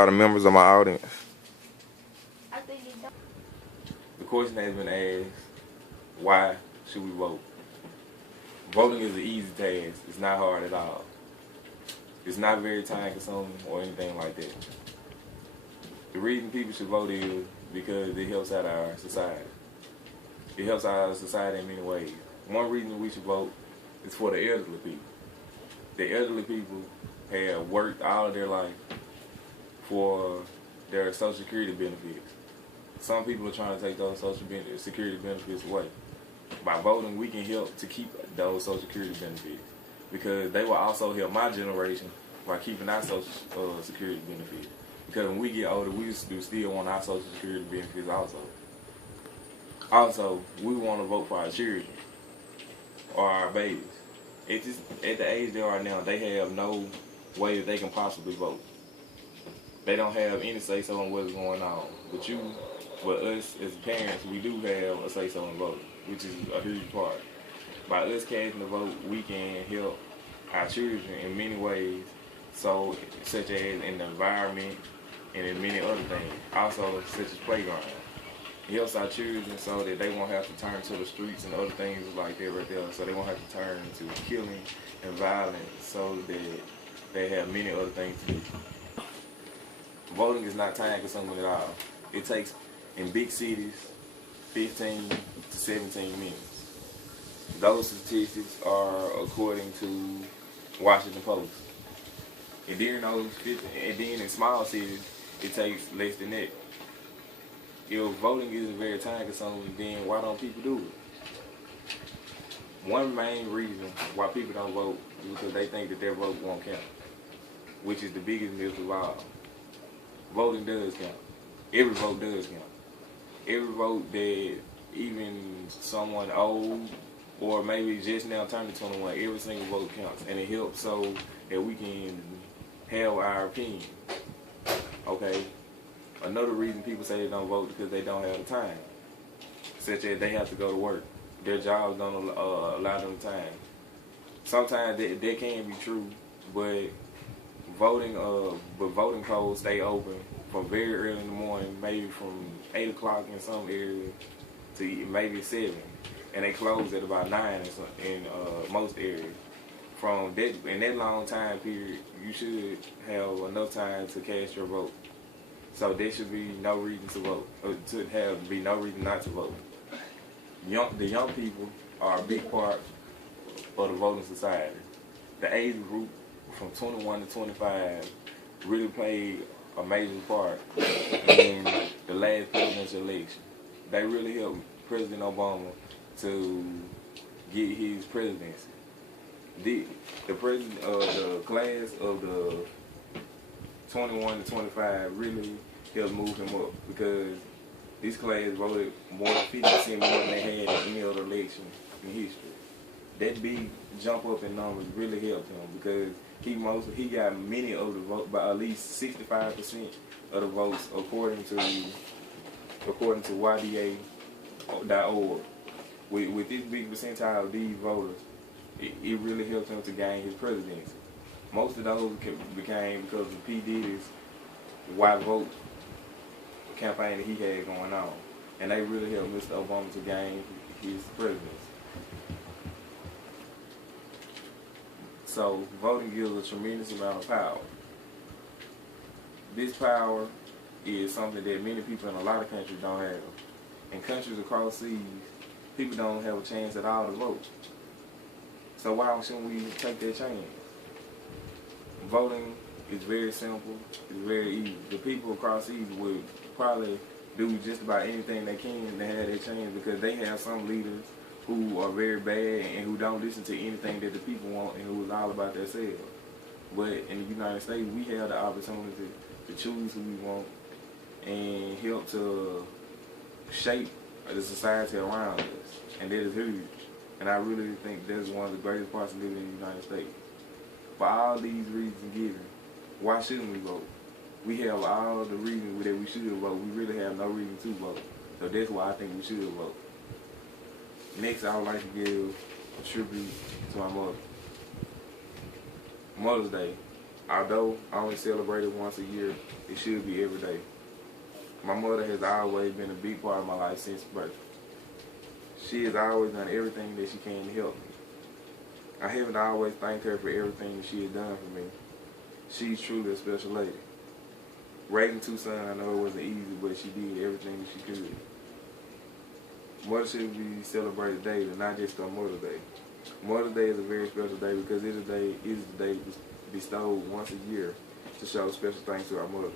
All the members of my audience. I think you don't. The question has been asked, why should we vote? Voting is an easy task. It's not hard at all. It's not very time consuming or anything like that. The reason people should vote is because it helps out our society. It helps out our society in many ways. One reason we should vote is for the elderly people. The elderly people have worked all of their life for their Social Security benefits. Some people are trying to take those Social Security benefits away. By voting, we can help to keep those Social Security benefits, because they will also help my generation by keeping our Social Security benefits. Because when we get older, we still want our Social Security benefits also. Also, we want to vote for our children or our babies. It's just, at the age they are now, they have no way that they can possibly vote. They don't have any say-so on what's going on. But us as parents, we do have a say-so in voting, which is a huge part. By us casting the vote, we can help our children in many ways, such as in the environment and in many other things. Also, such as playground. It helps our children so that they won't have to turn to the streets and other things like that right there. So they won't have to turn to killing and violence, so that they have many other things to do. Voting is not time consuming at all. It takes, in big cities, 15 to 17 minutes. Those statistics are according to Washington Post. And then in small cities, it takes less than that. If voting isn't very time consuming, then why don't people do it? One main reason why people don't vote is because they think that their vote won't count, which is the biggest myth of all. Voting does count. Every vote does count. Every vote that even someone old or maybe just now turning 21, every single vote counts, and it helps so that we can have our opinion. Okay? Another reason people say they don't vote is because they don't have the time, such as they have to go to work. Their jobs don't allow them time. Sometimes that can be true, but voting polls stay open from very early in the morning, maybe from 8 o'clock in some areas to maybe 7, and they close at about 9 in most areas. In that long time period, you should have enough time to cast your vote. So there should be no reason to vote, or be no reason not to vote. The young people are a big part of the voting society. The age group from 21 to 25 really played a major part in the last presidential election. They really helped President Obama to get his presidency. The class of the 21 to 25 really helped move him up, because this class voted more than 50% more than they had in any other election in history. That big jump up in numbers really helped him, because he got many of the votes, by at least 65% of the votes according to YDA.org. With this big percentile of these voters, it really helped him to gain his presidency. Most of those became because of P. Diddy's Why Vote campaign that he had going on. And they really helped Mr. Obama to gain his presidency. So voting gives a tremendous amount of power. This power is something that many people in a lot of countries don't have. In countries across seas, people don't have a chance at all to vote. So why shouldn't we take that chance? Voting is very simple. It's very easy. The people across seas would probably do just about anything they can to have their chance, because they have some leaders who are very bad and who don't listen to anything that the people want, and who is all about themselves. But in the United States, we have the opportunity to choose who we want and help to shape the society around us, and that is huge. And I really think that's one of the greatest parts of living in the United States. For all these reasons given, why shouldn't we vote? We have all the reasons that we should vote. We really have no reason to vote. So that's why I think we should vote. Next, I would like to give a tribute to my mother. Mother's Day. Although I only celebrate it once a year, it should be every day. My mother has always been a big part of my life since birth. She has always done everything that she can to help me. I haven't always thanked her for everything that she has done for me. She's truly a special lady. Raising two sons, I know it wasn't easy, but she did everything that she could. Mother's should be celebrated daily, not just on Mother's Day. Mother's Day is a very special day because it is the day bestowed once a year to show special thanks to our mothers.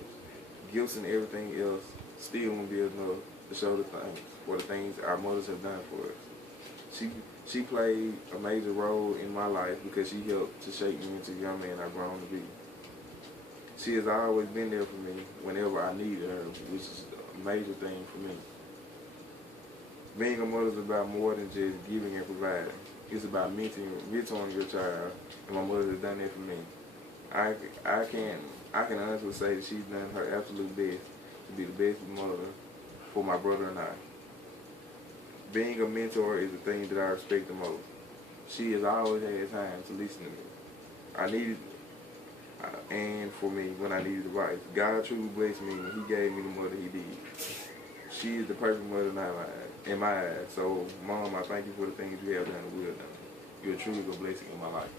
Gifts and everything else still won't be enough to show the thanks for the things our mothers have done for us. She played a major role in my life because she helped to shape me into the young man I've grown to be. She has always been there for me whenever I needed her, which is a major thing for me. Being a mother is about more than just giving and providing. It's about mentoring your child, and my mother has done that for me. I can honestly say that she's done her absolute best to be the best mother for my brother and I. Being a mentor is the thing that I respect the most. She has always had time to listen to me. And for me when I needed advice. God truly blessed me when He gave me the mother He did. She is the perfect mother in my eyes. So, Mom, I thank you for the things you have done and will done. You're truly a blessing in my life.